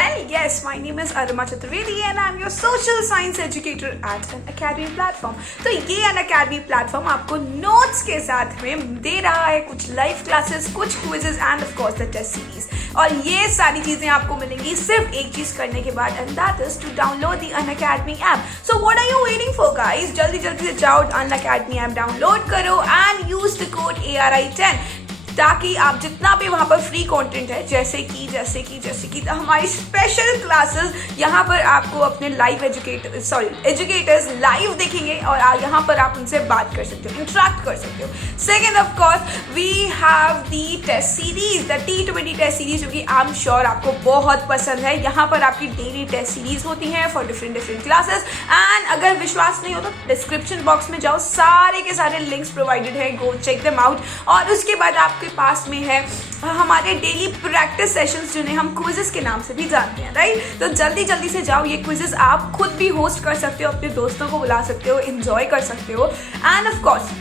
Well, yes, my name is Aruma Chaturvedi and I'm your social science educator at an academy platform. तो ये an academy platform आपको notes के साथ में दे रहा है कुछ live classes, कुछ quizzes and of course the test series. और ये सारी चीजें आपको मिलेंगी सिर्फ एक चीज करने के बाद and that is to download the Unacademy app. So what are you waiting for, guys? जल्दी जल्दी से जाओ Unacademy app download करो and use the code ARI10 ताकि आप जितना भी वहाँ पर फ्री कंटेंट है जैसे कि तो हमारी स्पेशल क्लासेस यहाँ पर आपको अपने लाइव एजुकेटर्स लाइव देखेंगे और यहाँ पर आप उनसे बात कर सकते हो, इंटरेक्ट कर सकते हो. Second of course we have the test series, the T20 test series, जो कि आई एम श्योर आपको बहुत पसंद है. यहाँ पर आपकी डेली टेस्ट सीरीज होती हैं फॉर डिफरेंट क्लासेस. एंड अगर विश्वास नहीं हो तो डिस्क्रिप्शन बॉक्स में जाओ, सारे के सारे लिंक्स प्रोवाइडेड है, गो चेक देम आउट. और उसके बाद आपके पास में है हमारे डेली प्रैक्टिस सेशंस जिन्हें हम क्विजेस के नाम से भी जानते हैं, राइट. तो जल्दी से जाओ, ये क्विजेस आप खुद भी होस्ट कर सकते हो, अपने दोस्तों को बुला सकते हो, एंजॉय कर सकते हो. एंड ऑफ कोर्स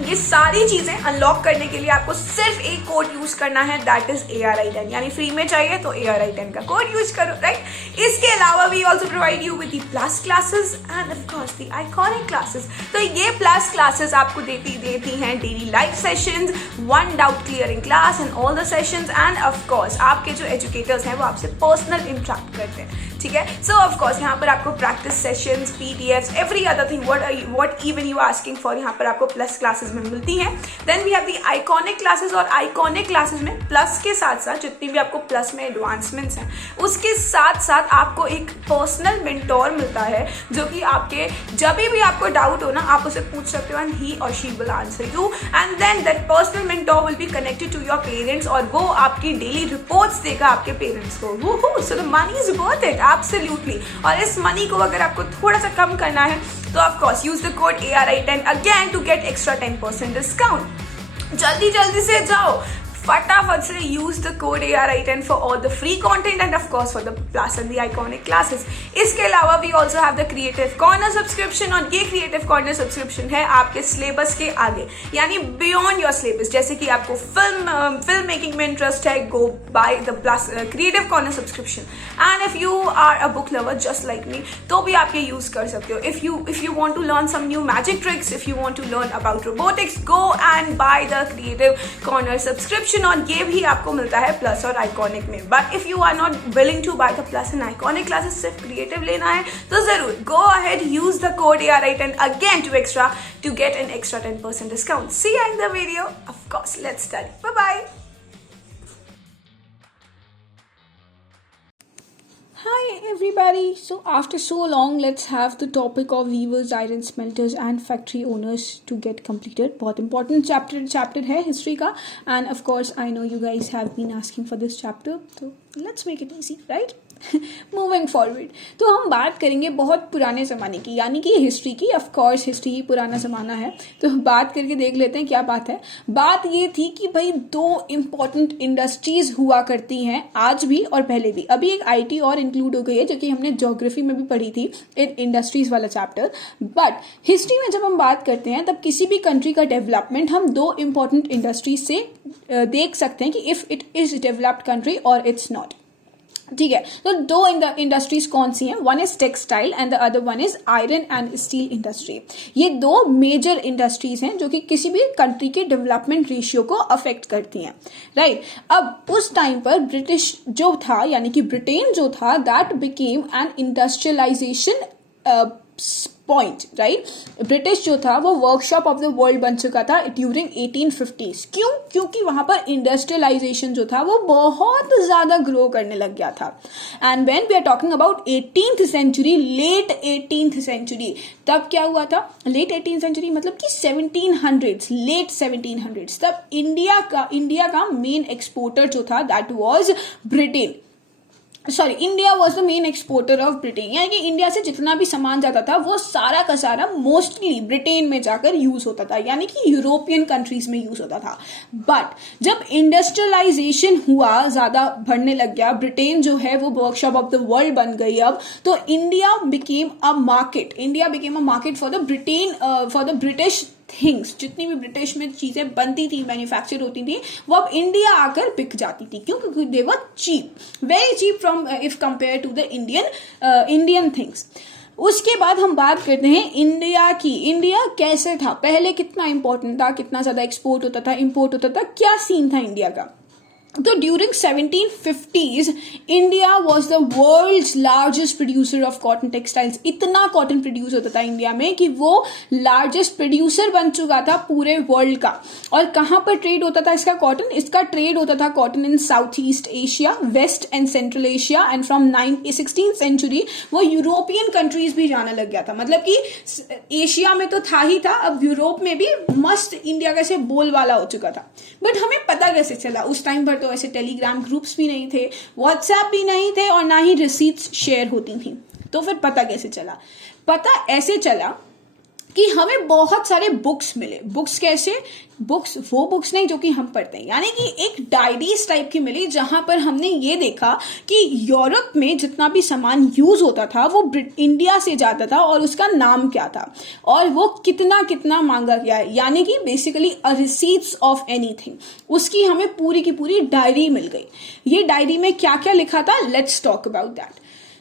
ये सारी चीजें अनलॉक करने के लिए आपको सिर्फ एक कोड यूज करना है, दैट इज ARI10. यानी फ्री में चाहिए तो ARI10 का कोड यूज करो, राइट. इसके अलावा we also provide you with the plus classes and of course the iconic classes. तो ये प्लस क्लासेस आपको देती हैं daily live sessions, one doubt clearing class and all the sessions. And of course आपके जो educators हैं वो आपसे पर्सनल इंटरेक्ट करते हैं, ठीक है. सो ऑफ कोर्स यहाँ पर आपको practice sessions, PDFs, every other thing what even you asking for यहाँ पर आपको प्लस क्लासेस में मिलती हैं. Then we have the iconic classes, और आइकॉनिक क्लासेस में प्लस के साथ साथ जितनी भी आपको प्लस में एडवांसमेंट्स हैं उसके साथ साथ आपको एक पर्सनल मेंटोर मिलता है जो कि आपके जब भी आपको डाउट हो ना आप उसे पूछ सकते हो एंड ही और she will answer you. And then that personal mentor will be connected to your parents और वो आपकी डेली रिपोर्ट्स देगा आपके पेरेंट्स को. So the money is worth it absolutely. और इस मनी को अगर आपको थोड़ा सा कम करना है तो of course use the code ARI10 again to get extra 10% discount. जल्दी से जाओ, फटाफट से use the code ARI10 for all the free content and of course for the plus and the iconic classes. इसके अलावा we also have the creative corner subscription, और ये creative corner subscription है आपके सिलेबस के आगे, यानी बियॉन्ड योर सिलेबस. जैसे कि आपको फिल्म मेकिंग में इंटरेस्ट है, go buy the plus creative corner subscription. And if you are a book lover just like me तो भी आप ये यूज कर सकते हो. If you want to learn some new magic tricks, if you want to learn about robotics, go and buy the creative corner subscription. और ये भी आपको मिलता है प्लस और आइकॉनिक में. But if you are not willing to buy the plus and iconic classes, सिर्फ creative लेना है तो जरूर go ahead, use the code ARI10 again to get an extra 10% discount. See you in the video. Of course, let's study. Bye bye. Hi everybody. So after so long, let's have the topic of weavers, iron smelters and factory owners to get completed. बहुत important chapter है history का, and of course I know you guys have been asking for this chapter, so let's make it easy, right? Moving forward, तो हम बात करेंगे बहुत पुराने ज़माने की, यानी कि हिस्ट्री की. ऑफ कोर्स हिस्ट्री ही पुराना ज़माना है, तो बात करके देख लेते हैं क्या बात है. बात ये थी कि भाई दो इम्पॉर्टेंट इंडस्ट्रीज़ हुआ करती हैं आज भी और पहले भी. अभी एक IT और इंक्लूड हो गई है जो कि हमने ज्योग्राफी में भी पढ़ी थी, इन इंडस्ट्रीज़ वाला चैप्टर. बट हिस्ट्री में जब हम बात करते हैं तब किसी भी कंट्री का डेवलपमेंट हम दो इम्पॉर्टेंट इंडस्ट्रीज से देख सकते हैं कि if it is developed country और इट्स नॉट, ठीक है. तो दो इंडस्ट्रीज कौन सी हैं? One is textile and the other one is iron and steel industry. ये दो मेजर इंडस्ट्रीज हैं जो कि किसी भी कंट्री के डेवलपमेंट रेशियो को अफेक्ट करती हैं, राइट. अब उस टाइम पर ब्रिटिश जो था, यानी कि ब्रिटेन जो था, that became an industrialisation point, right. British जो था वो वर्कशॉप ऑफ द वर्ल्ड बन चुका था ड्यूरिंग 1850s. क्यों? क्योंकि वहां पर इंडस्ट्रियलाइजेशन जो था वो बहुत ज्यादा ग्रो करने लग गया था. And when we are talking about 18th century, late 18th century, तब क्या हुआ था? लेट 18th सेंचुरी मतलब कि 1700s, लेट 1700s, तब इंडिया का मेन एक्सपोर्टर जो था that was Britain. India was the main exporter of Britain, यानी कि इंडिया से जितना भी सामान जाता था वो सारा का सारा मोस्टली ब्रिटेन में जाकर यूज होता था, यानी कि यूरोपियन कंट्रीज में यूज होता था. बट जब इंडस्ट्रियलाइजेशन हुआ, ज्यादा बढ़ने लग गया, ब्रिटेन जो है वो वर्कशॉप ऑफ द वर्ल्ड बन गई अब, तो India became a market for the Britain, for the British things, जितनी भी ब्रिटिश में चीजें बनती थी, मैन्युफैक्चर होती थी, वो अब इंडिया आकर बिक जाती थी। क्यों? क्योंकि they were cheap, very cheap from if compare to the Indian things. उसके बाद हम बात करते हैं इंडिया की। इंडिया कैसे था पहले, कितना इंपॉर्टेंट था, कितना ज्यादा एक्सपोर्ट होता था, इंपोर्ट होता था, क्या सीन था इंडिया का? तो during 1750s India was the world's largest producer of cotton textiles. इतना कॉटन प्रोड्यूस होता था इंडिया में कि वो लार्जेस्ट प्रोड्यूसर बन चुका था पूरे वर्ल्ड का। और कहाँ पर ट्रेड होता था इसका कॉटन? इसका ट्रेड होता था cotton in south east Asia, west and central Asia, and from 16th century वो यूरोपियन कंट्रीज भी जाने लग गया था। मतलब कि एशिया में तो था ही था, अब यूरोप में भी मस्त इंडिया का से बोलबाला हो चुका था। बट हमें पता कैसे चला? उस टाइम पर तो ऐसे टेलीग्राम ग्रुप्स भी नहीं थे, व्हाट्सएप भी नहीं थे, और ना ही रिसीट्स शेयर होती थी। तो फिर पता कैसे चला? पता ऐसे चला कि हमें बहुत सारे बुक्स मिले। बुक्स कैसे? बुक्स वो बुक्स नहीं जो कि हम पढ़ते हैं, यानी कि एक डायरीज टाइप की मिली, जहां पर हमने ये देखा कि यूरोप में जितना भी सामान यूज होता था वो इंडिया से जाता था, और उसका नाम क्या था, और वो कितना कितना मांगा गया है, यानी कि basically a receipts of anything. उसकी हमें पूरी की पूरी डायरी मिल गई। ये डायरी में क्या क्या लिखा था, लेट्स टॉक अबाउट दैट।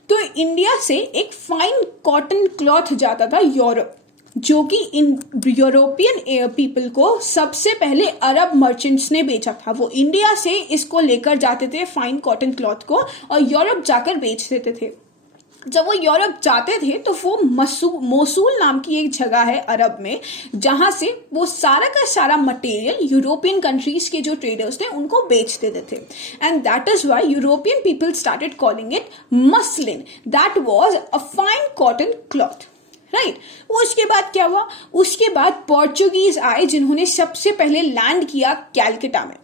तो इंडिया से एक फाइन कॉटन क्लॉथ जाता था यूरोप, जो कि इन यूरोपियन पीपल को सबसे पहले अरब मर्चेंट्स ने बेचा था। वो इंडिया से इसको लेकर जाते थे फाइन कॉटन क्लॉथ को, और यूरोप जाकर बेच देते थे। जब वो यूरोप जाते थे तो वो मोसूल नाम की एक जगह है अरब में, जहां से वो सारा का सारा मटेरियल यूरोपियन कंट्रीज के जो ट्रेडर्स थे उनको बेच देते थे। And that is why European people started calling it muslin, that was a fine cotton cloth, right. उसके बाद क्या हुआ? उसके बाद पोर्चुगीज आए, जिन्होंने सबसे पहले लैंड किया कैलकटा में,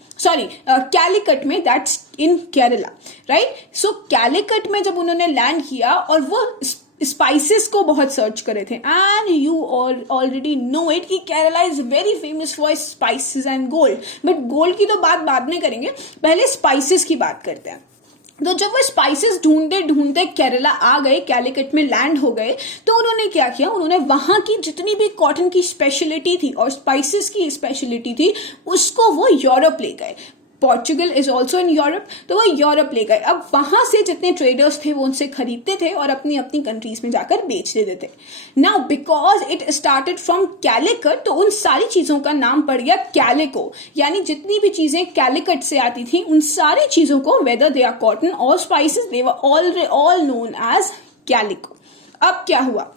कैलिकट में, दैट्स इन केरला, राइट। सो कैलिकट में जब उन्होंने लैंड किया, और वो स्पाइसेस को बहुत सर्च करे थे, and you already know it कि Kerala is very famous for spices and gold. But gold की तो बात बाद में करेंगे, पहले स्पाइसेस की बात करते हैं। तो जब वो स्पाइसेस ढूंढते ढूंढते केरला आ गए, कैलिकट में लैंड हो गए, तो उन्होंने क्या किया? उन्होंने वहां की जितनी भी कॉटन की स्पेशलिटी थी और स्पाइसेस की स्पेशलिटी थी, उसको वो यूरोप ले गए। Portugal is also in Europe, तो वो यूरोप ले गए। अब वहां से जितने ट्रेडर्स थे वो उनसे खरीदते थे और अपनी अपनी कंट्रीज में जाकर बेच देते थे। Now because it started from Calicut, तो उन सारी चीजों का नाम पड़ गया कैलिको, यानी जितनी भी चीजें कैलिकट से आती थी उन सारी चीजों को, वेदर दे आर कॉटन और spices, they were all known as calico. अब क्या हुआ?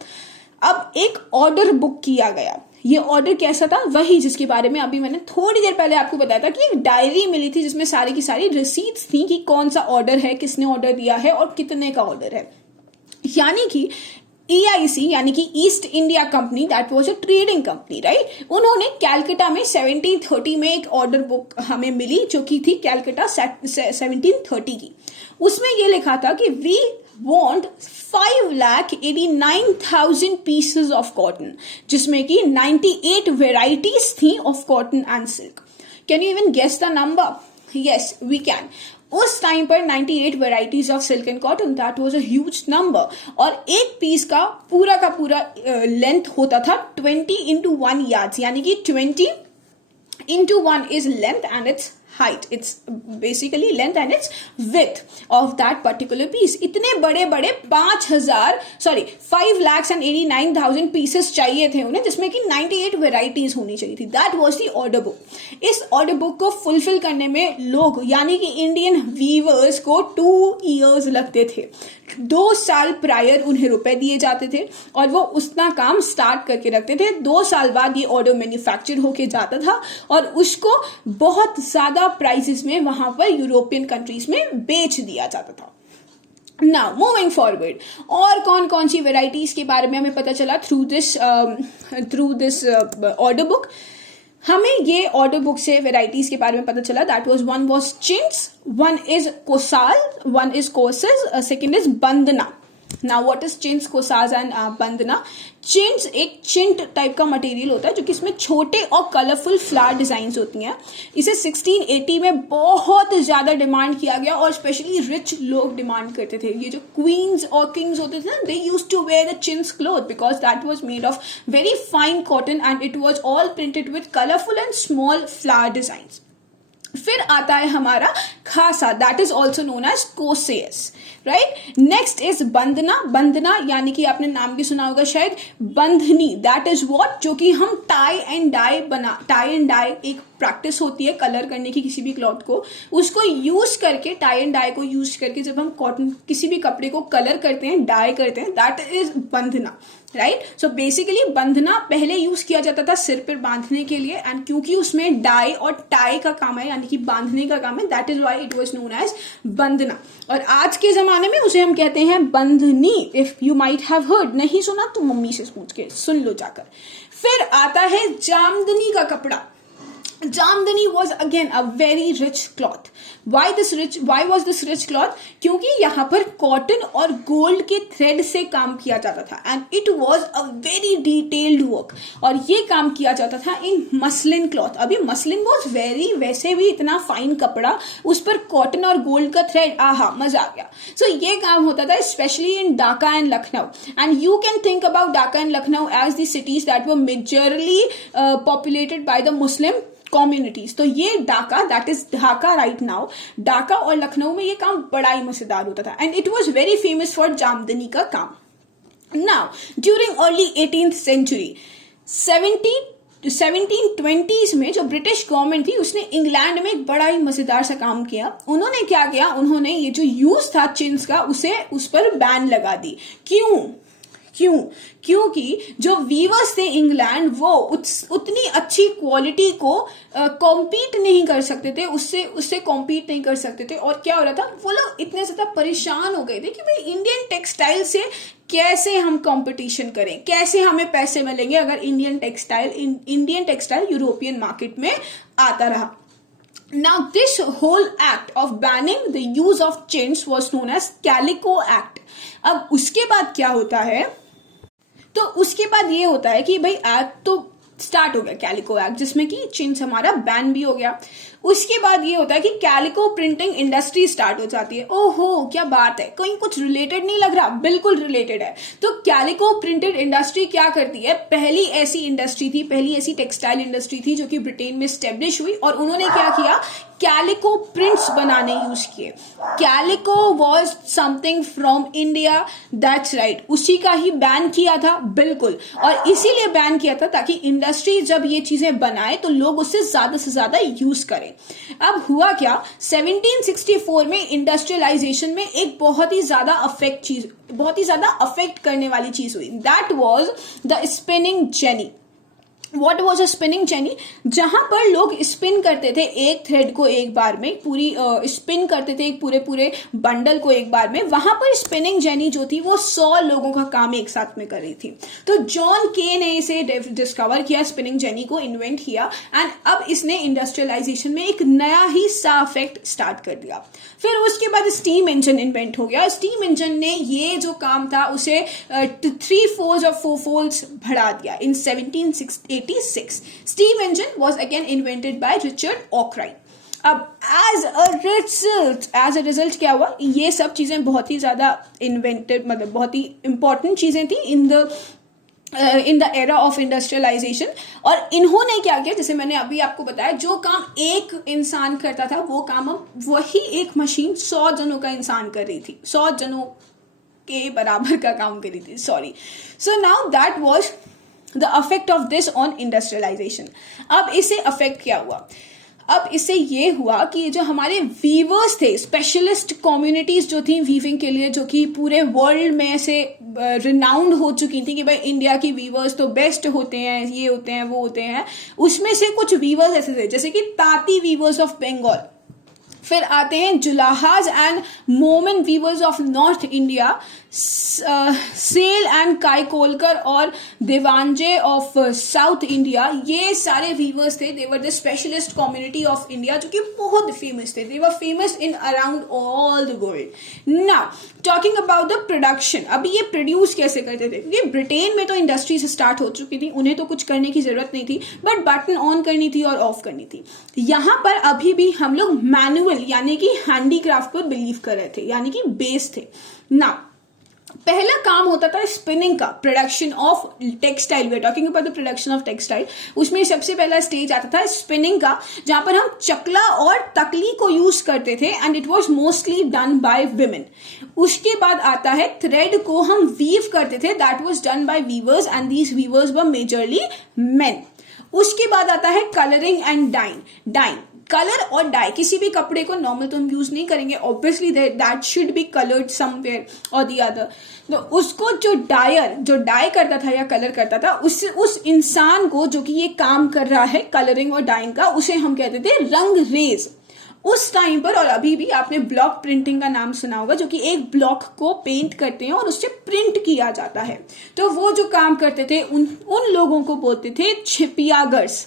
अब एक ऑर्डर बुक किया गया। ये ऑर्डर कैसा था? वही जिसके बारे में अभी मैंने थोड़ी देर पहले आपको बताया था कि एक डायरी मिली थी जिसमें सारी की सारी रिसीट्स थी कि कौन सा ऑर्डर है, किसने ऑर्डर दिया है और कितने का ऑर्डर है। यानी कि EIC यानी कि east India company, that was a trading company, right. उन्होंने कैलकटा में 1730 में एक ऑर्डर बुक हमें मिली, जो कि थी कैलकटा 1730 की। उसमें ये लिखा था कि we want 5,89,000 pieces of cotton, जिसमें कि 98 varieties थी of cotton and silk. Can you even guess the number? Yes, we can. उस टाइम पर 98 varieties of silk and cotton, that was a huge number. और एक पीस का पूरा length होता था 20 into 1 yards, यानी कि 20 into 1 is length and its height, it's basically length and its width of that particular piece. इतने बड़े 5,89,000 pieces चाहिए थे उन्हें, जिसमें कि 98 varieties होनी चाहिए थी। That was the order book. इस order book को fulfill करने में लोग, यानी कि इंडियन वीवर्स को 2 years लगते थे। 2 साल प्रायर उन्हें रुपए दिए जाते थे और वो उतना काम स्टार्ट करके रखते थे। 2 साल बाद ये ऑर्डर मैन्युफैक्चर होके जाता था और उसको बहुत ज्यादा प्राइसेस में वहां पर यूरोपियन कंट्रीज में बेच दिया जाता था। नाउ मूविंग फॉरवर्ड, और कौन कौन सी वेराइटीज के बारे में हमें पता चला थ्रू दिस ऑर्डर बुक। हमें ये ऑर्डर बुक से वेराइटीज के बारे में पता चला। That was one is cossaes, one is cossaes, second is bandana, now what is chintz, cossaes and bandana. Chintz एक चिंट टाइप का मटेरियल होता है जो कि इसमें छोटे और कलरफुल फ्लावर डिजाइन्स होती हैं. इसे 1680 में बहुत ज्यादा डिमांड किया गया और स्पेशली रिच लोग डिमांड करते थे. ये जो क्वींस और किंग्स होते थे ना, they used to wear the chintz cloth because that was made of very fine cotton and it was all printed with colourful and small flower designs. फिर आता है हमारा खासा, that is also known as cossaes, right. Next is bandana. Bandana यानी कि आपने नाम भी सुना होगा शायद, बंधनी, दैट इज व्हाट, जो कि हम टाई एंड डाई एक प्रैक्टिस होती है कलर करने की किसी भी क्लॉथ को, उसको यूज करके, टाई एंड डाई को यूज करके जब हम कॉटन किसी भी कपड़े को कलर करते हैं, डाई करते हैं, दैट इज बंधना, राइट. सो बेसिकली बंधना पहले यूज किया जाता था सिर पर बांधने के लिए, एंड क्योंकि उसमें डाई और टाई का काम है यानी कि बांधने का काम है, that is why it was known as bandhna. और आज के जमाने में उसे हम कहते हैं bandhani. If you might have heard, नहीं सुना तो मम्मी से पूछ के सुन लो जाकर. फिर आता है जामदनी का कपड़ा. Jamdani was again a very rich cloth. Why was this rich cloth? क्योंकि यहाँ पर कॉटन और गोल्ड के थ्रेड से काम किया जाता था and it was a very detailed work. और ये काम किया जाता था इन मसलिन क्लॉथ. अभी मसलिन वॉज वैसे भी इतना फाइन कपड़ा, उस पर कॉटन और गोल्ड का थ्रेड, आहा मजा आ गया. सो ये काम होता था specially in Dhaka and Lucknow. And you can think about Dhaka and Lucknow as the cities that were majorly populated by the Muslim communities. तो ये Dhaka, that is Dhaka right now, Dhaka और लखनऊ में ये काम बड़ा ही मजेदार होता था and it was very famous for Jamdani का काम. Now during early 18th century 1720s में जो ब्रिटिश गवर्नमेंट थी उसने इंग्लैंड में एक बड़ा ही मजेदार सा काम किया. उन्होंने क्या किया, उन्होंने ये जो यूज था चिन्स का उस पर बैन लगा दी. क्योंकि जो वीवर्स थे इंग्लैंड, वो उतनी अच्छी क्वालिटी को कॉम्पीट नहीं कर सकते थे, उससे कॉम्पीट नहीं कर सकते थे. और क्या हो रहा था, वो लोग इतने ज्यादा परेशान हो गए थे कि भाई इंडियन टेक्सटाइल से कैसे हम कंपटीशन करें, कैसे हमें पैसे मिलेंगे अगर इंडियन टेक्सटाइल यूरोपियन मार्केट में आता रहा. Now this whole act of banning the use of chintz was known as Calico Act. अब उसके बाद क्या होता है, तो उसके बाद ये होता है कि भाई एक्ट तो स्टार्ट हो गया, कैलिको एक्ट, जिसमें कि चिन्स हमारा बैन भी हो गया. उसके बाद ये होता है कि कैलिको प्रिंटिंग इंडस्ट्री स्टार्ट हो जाती है. ओहो क्या बात है, कहीं कुछ रिलेटेड नहीं लग रहा, बिल्कुल रिलेटेड है. तो कैलिको प्रिंटेड इंडस्ट्री क्या करती है, पहली ऐसी टेक्सटाइल इंडस्ट्री थी जो कि ब्रिटेन में स्टेब्लिश हुई और उन्होंने क्या किया, कैलिको प्रिंट्स बनाने यूज किए. Calico was something from India, that's right, उसी का ही बैन किया था, बिल्कुल. और इसीलिए बैन किया था ताकि इंडस्ट्री जब ये चीजें बनाए तो लोग उससे ज्यादा से ज्यादा यूज करें. अब हुआ क्या, 1764 में इंडस्ट्रियलाइजेशन में एक बहुत ही ज्यादा अफेक्ट करने वाली चीज हुई. That was the spinning jenny. What was a spinning jenny? जहां पर लोग स्पिन करते थे एक थ्रेड को एक बार में, पूरी स्पिन करते थे एक पूरे बंडल को एक बार में. वहां पर स्पिनिंग जेनी जो थी वो 100 लोगों का काम एक साथ में कर रही थी. तो जॉन के ने इसे डिस्कवर किया, स्पिनिंग जेनी को इन्वेंट किया एंड अब इसने इंडस्ट्रियलाइजेशन में एक नया ही सा इफेक्ट स्टार्ट कर दिया. फिर उसके बाद स्टीम इंजन इन्वेंट हो गया. स्टीम इंजन ने ये जो काम था उसे 3 folds और 4 folds बढ़ा दिया. इन 1786 steam engine was again invented by Richard Arkwright. अब as a result क्या हुआ, ये सब चीजें बहुत ही ज्यादा इन्वेंटेड, मतलब बहुत ही इंपॉर्टेंट चीजें थी in the era of industrialisation. और इन्होंने क्या किया, जैसे मैंने अभी आपको बताया, जो काम एक इंसान करता था वो काम अब वही एक मशीन 100 जनों का इंसान कर रही थी, 100 जनों के बराबर का काम कर रही थी. Sorry. So now that was the affect of this on industrialisation. अब इसे अफेक्ट क्या हुआ, अब इससे ये हुआ कि जो हमारे वीवर्स थे, स्पेशलिस्ट कम्युनिटीज जो थी वीविंग के लिए, जो कि पूरे वर्ल्ड में ऐसे रिनाउंड हो चुकी थी कि भाई इंडिया की वीवर्स तो बेस्ट होते हैं, ये होते हैं, वो होते हैं. उसमें से कुछ वीवर्स ऐसे थे जैसे कि ताती वीवर्स ऑफ बंगाल. फिर आते हैं Julahas and Momin weavers of north India, Sale and Kaikolar और देवांजे ऑफ साउथ इंडिया। ये सारे वीवर्स थे, they were the specialist community of India, जो कि बहुत फेमस थे, they were famous in around all the world. Now talking about the production, अभी ये प्रोड्यूस कैसे करते थे, क्योंकि ब्रिटेन में तो इंडस्ट्रीज स्टार्ट हो चुकी थी, उन्हें तो कुछ करने की जरूरत नहीं थी, बट बटन ऑन करनी थी और ऑफ करनी थी। यहाँ पर अभी भी हम लोग मैनुअल यानी कि हैंडीक्राफ्ट पर बिलीव कर रहे थे, यानी कि बेस थे। ना पहला काम होता था स्पिनिंग का, production of textile, we are talking about the production of textile. उसमें सबसे पहला स्टेज आता था स्पिनिंग का, जहां पर हम चकला और तकली को यूज करते थे and it was mostly done by women. उसके बाद आता है थ्रेड को हम वीव करते थे, that was done by weavers and these weavers were majorly men. उसके बाद आता है कलरिंग एंड डाइंग। कलर और डाई, किसी भी कपड़े को नॉर्मल तो हम यूज नहीं करेंगे, obviously that should be coloured somewhere और द अदर। तो उसको जो डाई करता था या कलर करता था, उस इंसान को जो कि ये काम कर रहा है कलरिंग और डाइंग का, उसे हम कहते थे रंगरेज। उस टाइम पर, और अभी भी आपने ब्लॉक प्रिंटिंग का नाम सुना होगा, जो कि एक ब्लॉक को पेंट करते हैं और उससे प्रिंट किया जाता है। तो वो जो काम करते थे उन लोगों को बोलते थे छिपियागर्स,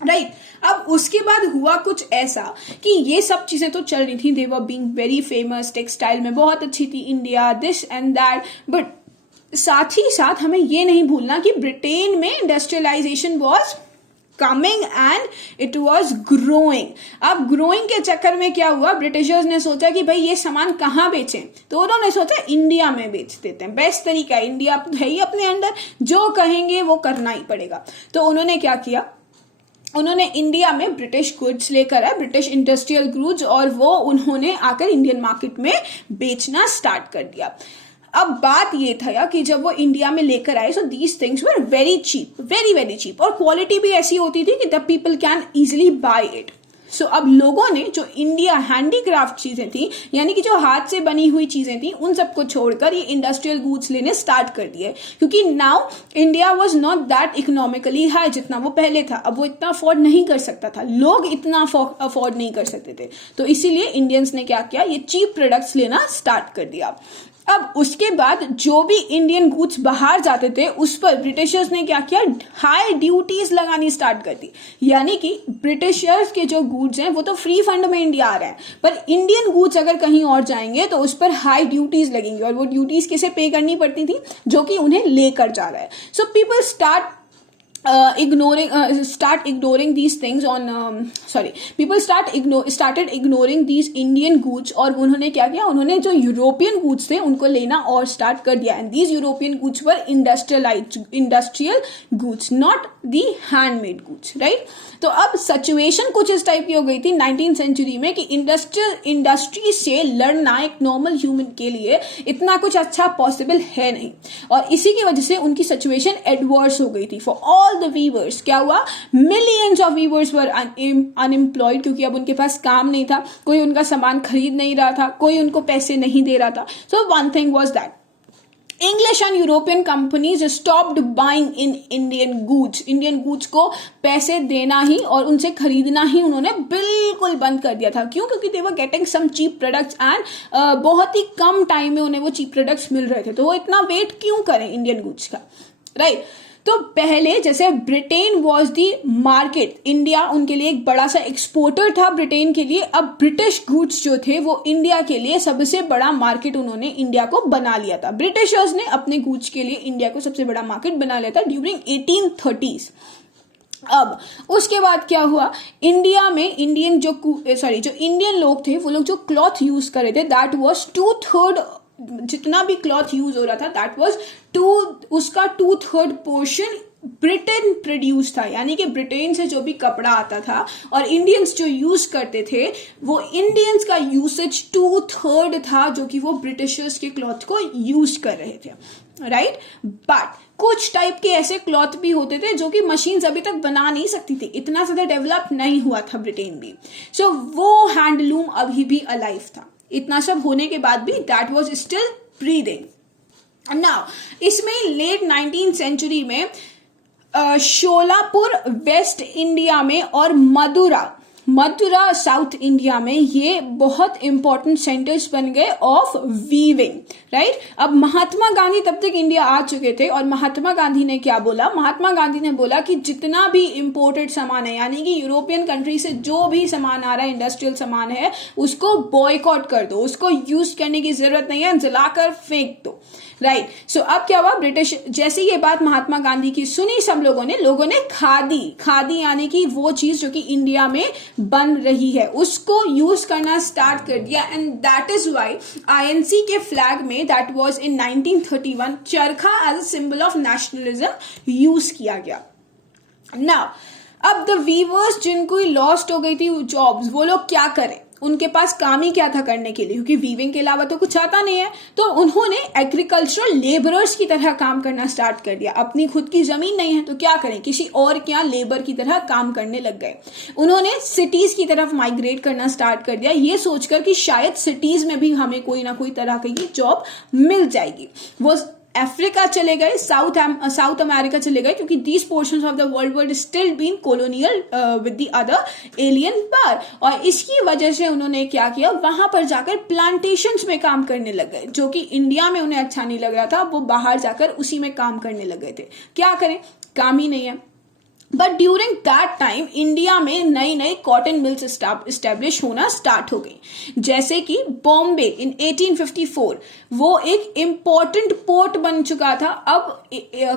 राइट। अब उसके बाद हुआ कुछ ऐसा कि ये सब चीजें तो चल रही थी, they were being very famous, textile में बहुत अच्छी थी India, this and that, but साथ ही साथ हमें ये नहीं भूलना कि ब्रिटेन में industrialisation was coming and it was growing. अब ग्रोइंग के चक्कर में क्या हुआ, ब्रिटिशर्स ने सोचा कि भाई ये सामान कहाँ बेचें, तो उन्होंने सोचा इंडिया में बेच देते हैं, बेस्ट तरीका है, इंडिया है ही अपने अंदर, जो कहेंगे वो करना ही पड़ेगा। तो उन्होंने क्या किया, उन्होंने इंडिया में ब्रिटिश गुड्स लेकर आए, ब्रिटिश इंडस्ट्रियल गुड्स, और वो उन्होंने आकर इंडियन मार्केट में बेचना स्टार्ट कर दिया। अब बात ये था कि जब वो इंडिया में लेकर आए, so these things were very cheap, very very cheap, और क्वालिटी भी ऐसी होती थी कि the people can easily buy it. So अब लोगों ने जो इंडिया हैंडीक्राफ्ट चीजें थी, यानी कि जो हाथ से बनी हुई चीजें थी, उन सबको छोड़कर ये इंडस्ट्रियल गुड्स लेने स्टार्ट कर दिए, क्योंकि now India was not that economically high जितना वो पहले था। अब वो इतना अफोर्ड नहीं कर सकता था, लोग इतना अफोर्ड नहीं कर सकते थे, तो इसीलिए इंडियंस ने क्या किया, ये चीप प्रोडक्ट्स लेना स्टार्ट कर दिया। अब उसके बाद जो भी इंडियन गुड्स बाहर जाते थे उस पर ब्रिटिशर्स ने क्या किया, हाई ड्यूटीज लगानी स्टार्ट कर दी। यानी कि ब्रिटिशर्स के जो गुड्स हैं वो तो फ्री फंड में इंडिया आ रहे हैं, पर इंडियन गुड्स अगर कहीं और जाएंगे तो उस पर हाई ड्यूटीज लगेंगी, और वो ड्यूटीज किसे पे करनी पड़ती थी, जो कि उन्हें लेकर जा रहा है। So people started ignoring these Indian goods, और उन्होंने क्या किया, उन्होंने जो यूरोपियन गुड्स थे उनको लेना और स्टार्ट कर दिया, and these European goods were industrial goods, not the handmade goods, right. तो अब सिचुएशन कुछ इस टाइप की हो गई थी 19th सेंचुरी में कि इंडस्ट्री से लड़ना एक नॉर्मल ह्यूमन के लिए इतना कुछ अच्छा पॉसिबल है नहीं, और इसी की वजह से उनकी सिचुएशन एडवर्स हो गई थी फॉर ऑल द वीवर्स। क्या हुआ, millions of weavers were unemployed, क्योंकि अब उनके पास काम नहीं था, कोई उनका सामान खरीद नहीं रहा था, कोई उनको पैसे नहीं दे रहा था। So one thing was that English and European companies stopped buying in Indian goods. Indian goods को पैसे देना ही और उनसे खरीदना ही उन्होंने बिल्कुल बंद कर दिया था। क्यों? क्योंकि they were getting some cheap products and बहुत ही कम टाइम में उन्हें वो cheap products मिल रहे थे, तो वो इतना वेट क्यों करें इंडियन गुड्स का, राइट। तो पहले जैसे Britain was the market, India उनके लिए एक बड़ा सा एक्सपोर्टर था ब्रिटेन के लिए। अब ब्रिटिश गुड्स जो थे वो इंडिया के लिए सबसे बड़ा मार्केट उन्होंने इंडिया को बना लिया था। ब्रिटिशर्स ने अपने गुड्स के लिए इंडिया को सबसे बड़ा मार्केट बना लिया था ड्यूरिंग 1830s। अब उसके बाद क्या हुआ, इंडिया में जो इंडियन लोग थे, वो लोग जो क्लॉथ यूज कर रहे थे, दैट वाज 2/3, जितना भी क्लॉथ यूज हो रहा था दैट वाज उसका 2/3 पोर्शन ब्रिटेन प्रोड्यूस था। यानी कि ब्रिटेन से जो भी कपड़ा आता था और इंडियंस जो यूज करते थे, वो इंडियंस का यूसेज 2/3 था, जो कि वो ब्रिटिशर्स के क्लॉथ को यूज कर रहे थे, राइट। बट कुछ टाइप के ऐसे क्लॉथ भी होते थे जो कि मशीन्स अभी तक बना नहीं सकती थी, इतना ज्यादा डेवलप नहीं हुआ था ब्रिटेन भी। सो वो हैंडलूम अभी भी अलाइव था, इतना सब होने के बाद भी that was still breathing. Now इसमें लेट 19th सेंचुरी में शोलापुर वेस्ट इंडिया में और मदुरा मथुरा साउथ इंडिया में ये बहुत इंपॉर्टेंट सेंटर्स बन गए ऑफ वीविंग, राइट। अब महात्मा गांधी तब तक इंडिया आ चुके थे और महात्मा गांधी ने क्या बोला, महात्मा गांधी ने बोला कि जितना भी इंपोर्टेड सामान है, यानी कि यूरोपियन कंट्री से जो भी सामान आ रहा है, इंडस्ट्रियल सामान है, उसको बॉयकॉट कर दो, उसको यूज करने की जरूरत नहीं है, जलाकर फेंक दो, राइट। सो अब क्या हुआ, ब्रिटिश जैसे ये बात महात्मा गांधी की सुनी सब लोगों ने खादी यानी कि वो चीज जो कि इंडिया में बन रही है उसको यूज करना स्टार्ट कर दिया। And that is why INC के फ्लैग में that was in 1931 charkha as a symbol of nationalism use किया गया। नाउ अब द वीवर्स जिनको लॉस्ट हो गई थी जॉब्स, वो लोग क्या करें, उनके पास काम ही क्या था करने के लिए, क्योंकि वीविंग के अलावा तो कुछ आता नहीं है। तो उन्होंने एग्रीकल्चरल लेबरर्स की तरह काम करना स्टार्ट कर दिया। अपनी खुद की जमीन नहीं है तो क्या करें, किसी और के यहाँ लेबर की तरह काम करने लग गए। उन्होंने सिटीज की तरफ माइग्रेट करना स्टार्ट कर दिया, ये सोचकर कि शायद सिटीज में भी हमें कोई ना कोई तरह की जॉब मिल जाएगी। वो अफ्रीका चले गए, साउथ अमेरिका चले गए, क्योंकि these portions of the world were still been colonial with the other alien power. और इसकी वजह से उन्होंने क्या किया, वहां पर जाकर प्लांटेशंस में काम करने लग गए, जो कि इंडिया में उन्हें अच्छा नहीं लग रहा था। वो बाहर जाकर उसी में काम करने लग गए थे। क्या करें, काम ही नहीं है। But during that time India में नई नई कॉटन मिल्स स्टैब्लिश होना स्टार्ट हो गई, जैसे कि बॉम्बे इन 1854 वो एक इंपॉर्टेंट पोर्ट बन चुका था अब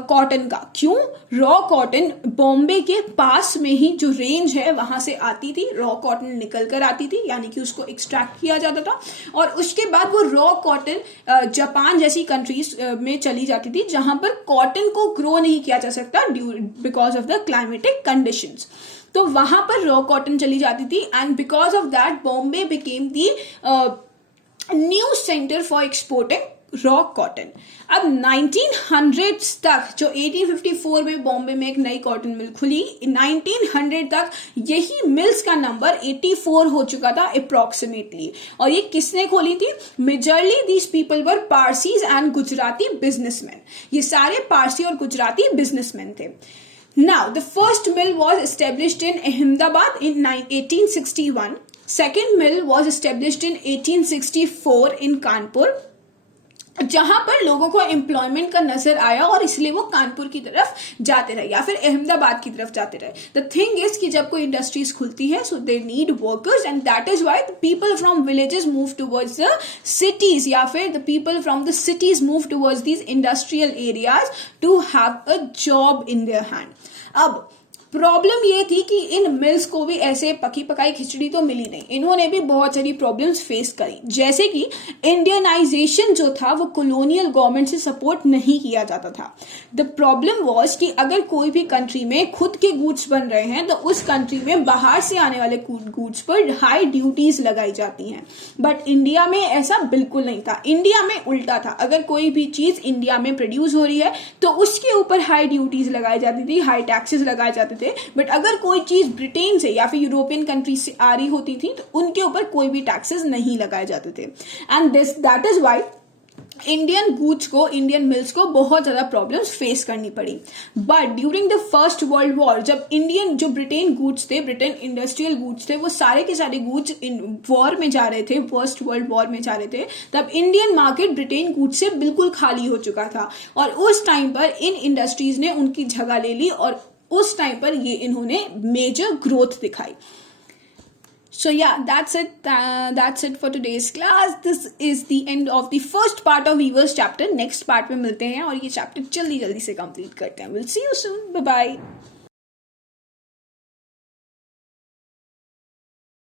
कॉटन का। क्यों, रॉ कॉटन बॉम्बे के पास में ही जो रेंज है वहां से आती थी, रॉ कॉटन निकल कर आती थी, यानी कि उसको एक्सट्रैक्ट किया जाता था और उसके बाद वो रॉ कॉटन जापान जैसी कंट्रीज में चली जाती थी जहां पर कॉटन को ग्रो नहीं किया जा सकता because of the climatic conditions. तो वहां पर रॉ कॉटन चली जाती थी and because of that Bombay became the new centre for exporting raw cotton. अब 1900s तक, जो 1854 में बॉम्बे में एक नई कॉटन मिल खुली, 1900 तक यही मिल्स का नंबर 84 हो चुका था अप्रोक्सीमेटली। और ये किसने खोली थी, majorly these people were Parsis and Gujarati businessman. ये सारे पारसी और गुजराती बिजनेसमैन थे। Now, the first mill was established in Ahmedabad in 1861. Second mill was established in 1864 in Kanpur, जहां पर लोगों को एम्प्लॉयमेंट का नजर आया और इसलिए वो कानपुर की तरफ जाते रहे या फिर अहमदाबाद की तरफ जाते रहे। द थिंग इज कि जब कोई इंडस्ट्रीज खुलती है so they need workers and that is why the people from villages move towards the cities, या फिर the people from the cities move towards these industrial areas to have a job in their hand. अब problem ये थी कि इन mills को भी ऐसे पकी पकाई खिचड़ी तो मिली नहीं, इन्होंने भी बहुत सारी प्रॉब्लम्स फेस करी, जैसे कि इंडियनाइजेशन जो था वो कॉलोनियल गवर्नमेंट से सपोर्ट नहीं किया जाता था। द प्रॉब्लम वाज कि अगर कोई भी कंट्री में खुद के गुड्स बन रहे हैं तो उस कंट्री में बाहर से आने वाले गुड्स पर हाई ड्यूटीज लगाई जाती हैं, बट इंडिया में ऐसा बिल्कुल नहीं था। इंडिया में उल्टा था, अगर कोई भी चीज इंडिया में प्रोड्यूस हो रही है तो उसके ऊपर हाई ड्यूटीज लगाई जाती थी, हाई टैक्सेस लगाए जाते थे। बट अगर कोई चीज ब्रिटेन से या फिर यूरोपियन कंट्री से आ रही होती थी तो उनके ऊपर कोई भी टैक्सेस नहीं लगाए जाते थे। And that is why Indian goods को, इंडियन मिल्स को बहुत ज्यादा प्रॉब्लम्स फेस करनी पड़ी। But during the first world war, जब इंडियन जो ब्रिटेन गुड्स थे, ब्रिटेन इंडस्ट्रियल गुड्स थे, वो सारे के सारे गुड्स इन वॉर में जा रहे थे, फर्स्ट वर्ल्ड वॉर में जा रहे थे, तब इंडियन मार्केट ब्रिटेन गुड्स से बिल्कुल खाली हो चुका था और उस टाइम पर इन इंडस्ट्रीज ने उनकी जगह ले ली और उस टाइम पर ये इन्होंने मेजर ग्रोथ दिखाई। So yeah, that's it for today's class. This is the end of the first part of Weavers chapter. Next part में मिलते हैं और ये chapter जल्दी से complete करते हैं. We'll see you soon. Bye bye.